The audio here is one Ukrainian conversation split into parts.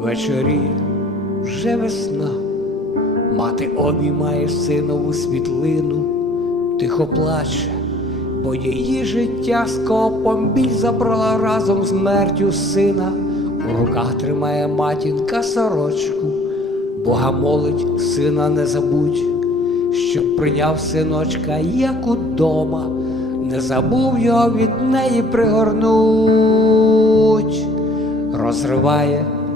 Ввечері. Вже весна, мати обіймає синову світлину, тихо плаче, бо її життя скопом біль забрала разом з сина. У руках тримає матінка сорочку, Бога молить, сина не забудь, щоб прийняв синочка, як удома, не забув його від неї пригорнуть. Розриває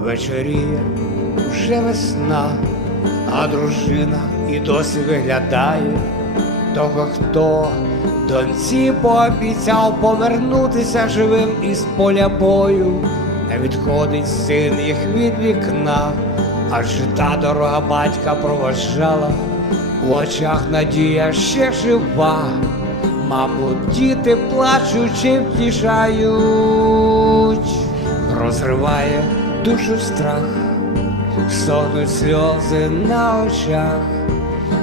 Вечоріє вже весна, а дружина і досі виглядає того, хто доньці пообіцяв повернутися живим із поля бою. Не відходить син їх від вікна, адже та дорога батька проважала, у очах надія ще жива. Мабуть, діти плачучи втішають, розриває душу страх, сонуть сльози на очах,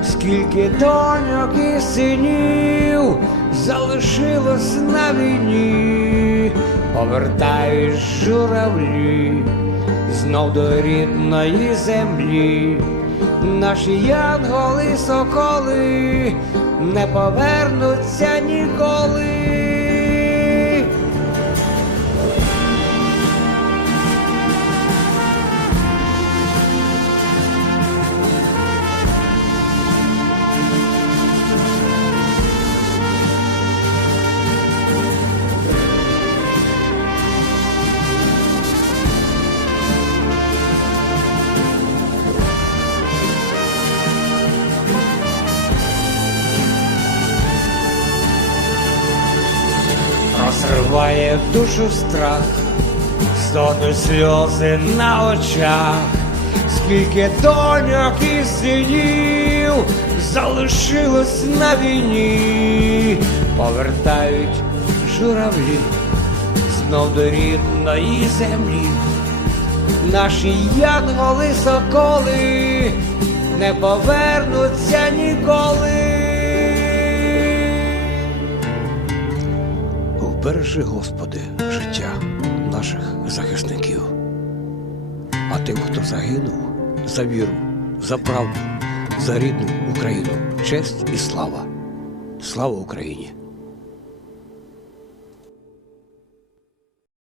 скільки доньок і синів залишилось на війні, повертають журавлі знов до рідної землі. Наші янголи соколи не повернуться ніколи. Розриває душу страх, стонуть сльози на очах, скільки доньок і синів залишилось на війні, повертають журавлі знов до рідної землі. Наші янголи соколи не повернуться ніколи. Вбережи, Господи, життя наших захисників, а тим, хто загинув за віру, за правду, за рідну Україну, честь і слава. Слава Україні!